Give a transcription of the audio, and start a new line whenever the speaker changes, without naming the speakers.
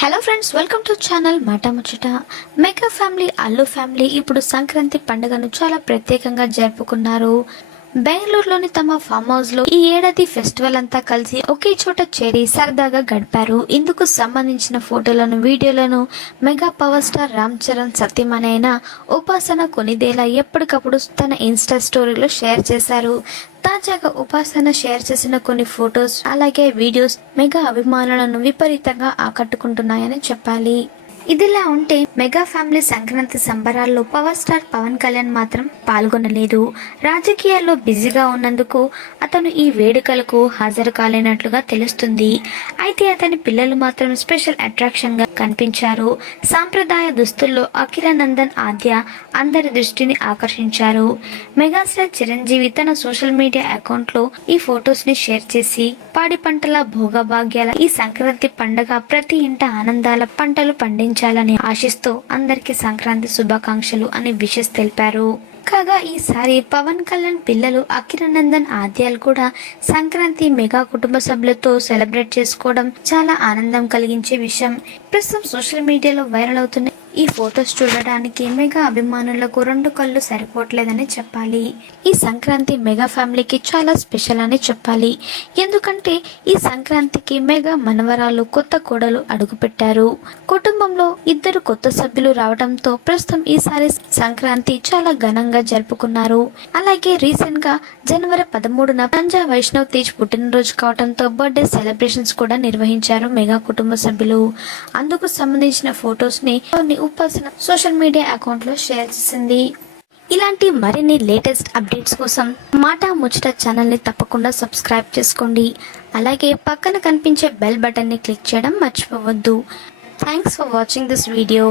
Hello friends welcome to channel Maata Muchata mega family Allu family ఇప్పుడు సంక్రాంతి పండుగను చాలా ప్రత్యేకంగా జరుపుకున్నారు. బెంగళూరులోని తమ ఫామ్ హౌస్లో ఈ ఏడాది ఫెస్టివల్ అంతా కలిసి ఒకే చోట చేరి సరదాగా గడిపారు. ఇందుకు సంబంధించిన ఫోటోలను వీడియోలను mega power star Ram Charan సత్యమనైన Upasana Konidela ఎప్పటికప్పుడు తన ఇన్స్టా స్టోరీలో షేర్ చేశారు. తాజాగా ఉపాసన షేర్ చేసిన కొన్ని ఫొటోస్ అలాగే వీడియోస్ మెగా అభిమానులను విపరీతంగా ఆకట్టుకుంటున్నాయని చెప్పాలి. ఇదిలా ఉంటే మెగా ఫ్యామిలీ సంక్రాంతి సంబరాల్లో పవర్ స్టార్ పవన్ కళ్యాణ్ మాత్రం పాల్గొనలేదు. రాజకీయాల్లో బిజీగా ఉన్నందుకు అతను ఈ వేడుకలకు హాజరు కాలేనట్లుగా తెలుస్తుంది. అయితే అతని పిల్లలు మాత్రం స్పెషల్ అట్రాక్షన్గా కనిపించారు. సాంప్రదాయ దుస్తుల్లో అఖిల నందన్ ఆద్య అందరి దృష్టిని ఆకర్షించారు. మెగాస్టార్ చిరంజీవి తన సోషల్ మీడియా అకౌంట్లో ఈ ఫొటోస్ని షేర్ చేసి పాడి పంటల భోగభాగ్యాల ఈ సంక్రాంతి పండగ ప్రతి ఇంట ఆనందాల పంటలు ఉంచాలని ఆశిస్తూ అందరికీ సంక్రాంతి శుభాకాంక్షలు అని విషెస్ తెలిపారు. కాగా ఈసారి పవన్ కళ్యాణ్ పిల్లలు అఖిరానందన్ ఆద్యాలు కూడా సంక్రాంతి మెగా కుటుంబ సభ్యులతో సెలబ్రేట్ చేసుకోవడం చాలా ఆనందం కలిగించే విషయం. ప్రస్తుతం సోషల్ మీడియాలో వైరల్ అవుతున్న ఈ ఫొటోస్ చూడడానికి మెగా అభిమానులకు రెండు కళ్ళు సరిపోవట్లేదని చెప్పాలి. ఈ సంక్రాంతి మెగా ఫ్యామిలీకి చాలా స్పెషల్ అని చెప్పాలి. ఎందుకంటే ఈ సంక్రాంతికి మెగా మనవరాలు కొత్త కోడలు అడుగుపెట్టారు. కుటుంబంలో ఇద్దరు కొత్త సభ్యులు రావడంతో ప్రస్తుతం ఈసారి సంక్రాంతి చాలా ఘనంగా జరుపుకున్నారు. అలాగే రీసెంట్గా జనవరి పదమూడున పంజా వైష్ణవ్ తేజ్ పుట్టినరోజు కావడంతో బర్త్డే సెలబ్రేషన్స్ కూడా నిర్వహించారు మెగా కుటుంబ సభ్యులు. అందుకు సంబంధించిన ఫొటోస్ని కొన్ని ఉపాసన సోషల్ మీడియా అకౌంట్లో షేర్ చేసింది. ఇలాంటి మరిన్ని లేటెస్ట్ అప్డేట్స్ కోసం మాట ముచ్చట ఛానల్ని తప్పకుండా సబ్స్క్రైబ్ చేసుకోండి. అలాగే పక్కన కనిపించే బెల్ బటన్ని క్లిక్ చేయడం మర్చిపోవద్దు. Thanks for watching this video